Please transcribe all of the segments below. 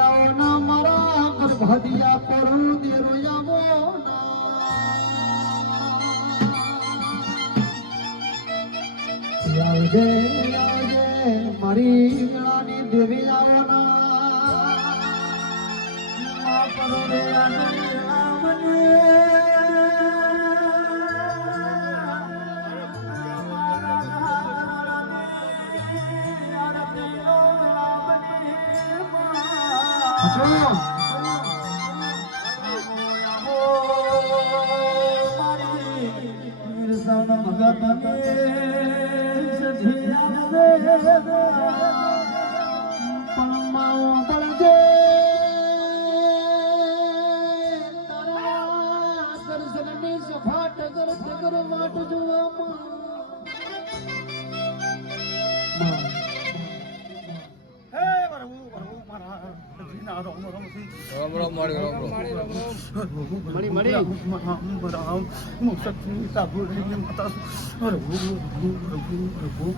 દેવો ના મારા ગર્ભદિયા કરું દેરો આવો ના આવજે આવજે મારી વેળાની દેવી આવો ના મા કરો રે આને اچو مے او مے او مارے રોમ રોમ માળી રામ મળી મળી રામ મુસકની સાબુરી માતા રઘુ રઘુ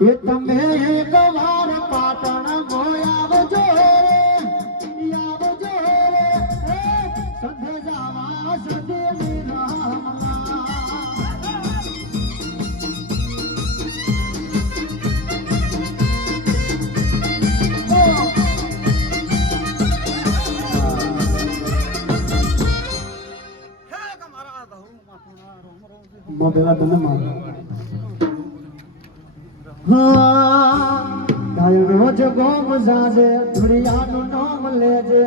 એ તમે એક વાર પાટણ ગોયાવજો માં પેલા તને માર જગો મજાજે દુનિયાનું નામ લેજે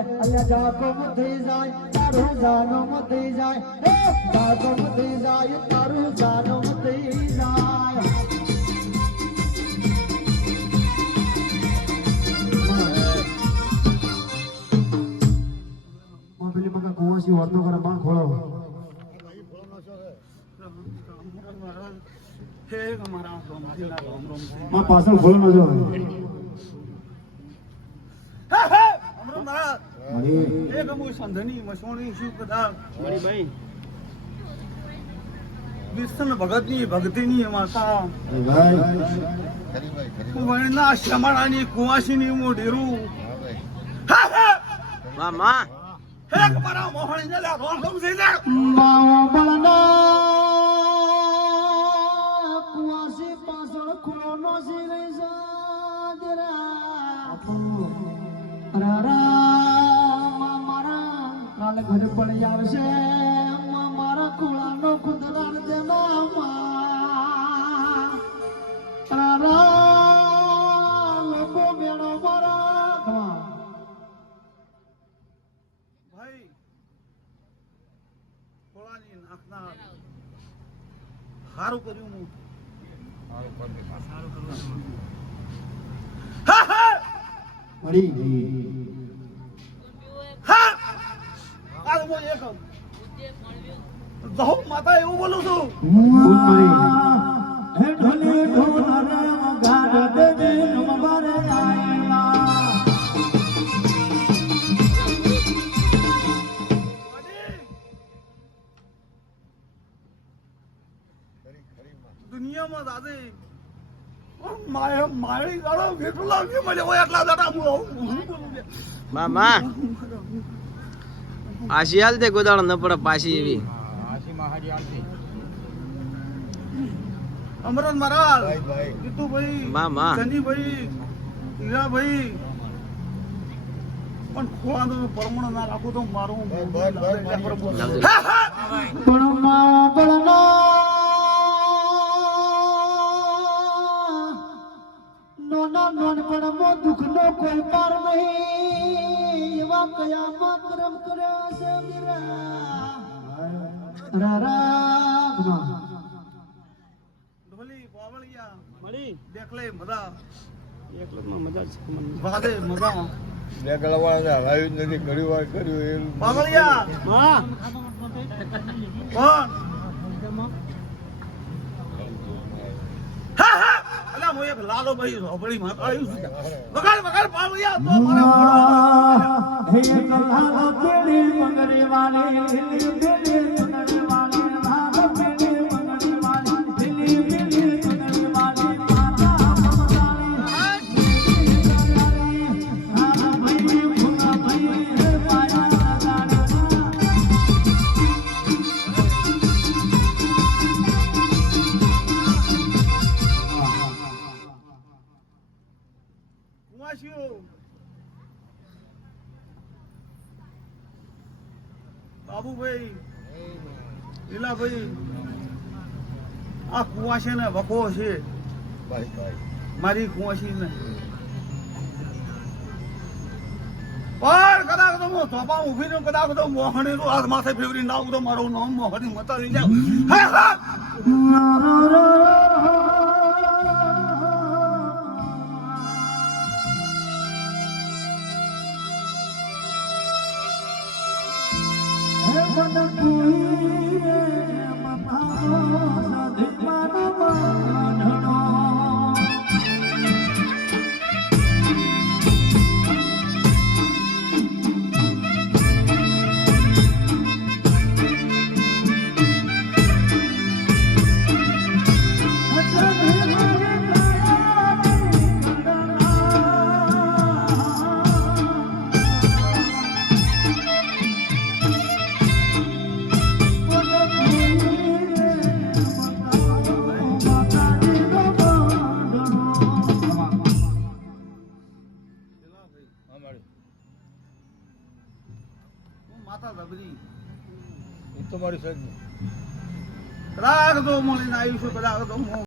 અહીંયા જાકો થઈ જાય તારું જાનો થઈ જાય. હે જાકો થઈ જાય તારું જાનો થઈ જાય. પેલી મગા કુવાસી વર્તો કરે ખોળો. માં પાછળ ખોલો ન જો હે હે અમરો મળી એક સંધની મસોણી શું ભાઈ. વિષ્ણુ ભગતની ભક્તિની માતા ભાઈ. વણના શ્યામાળાની કુવાસીની મોઢેરું. હા હા. મામા. હે કમારા મોહણી ને લા રોમ રોમ લે માવો બળના કુવાસી પાછળ ખૂણો સિલે સાદરા ઘર આવશે. મારા કુળાનો ખુદરાન દેના લોકો મેળો મારા ભાઈ ખોળાની નાખના સારું કર્યું હું. સારું કર્યું. મળી આ એક દહુ માતા એવું બોલું છું. હે ઢોલી ઢોલારે મગાડ દે દે નમવારે આયલા દુનિયામાં દાદે માય મારી ગાળો ભેટું લાગ્યું મને હોય એટલા દાડા હું. મામા. પાછી હાલ તે ગોદાળ ન પડે પાછી એવી. અમરન મહારાજ જીતુભાઈ મામા. શનિભાઈ હીરાભાઈ. પણ ખોવાનું પરમણ ના રાખું તો મારું નાનપણમાં દુઃખનો કોઈ પાર નહીં. એવા કયા માત્ર કર્યા છે મીરા? રારા ઢોલી બાવળિયા મળી દેખલે મજા. છે વાદે મજા. ગળવાળા હલાવ્યું નથી ઘણી વાર કર્યું એ બાવળિયા હા. કોણ હા હા લાલો ભાઈ રોબડી માં આવ્યું વગર વગાડ વગાડ તો મારા બાબુભાઈ લીલાભાઈ આ કુવાસી ને વકો છે. મારી કુવાસી ને. પણ કદાચ તો હું ધોપા ઊભી ને કદાચ તો મોહણી નું હાથ માથે ફેવરી નાખું તો મારું નામ મોહણી જાવ એ તો રાગ સાઈડ મળીને આવીશું હું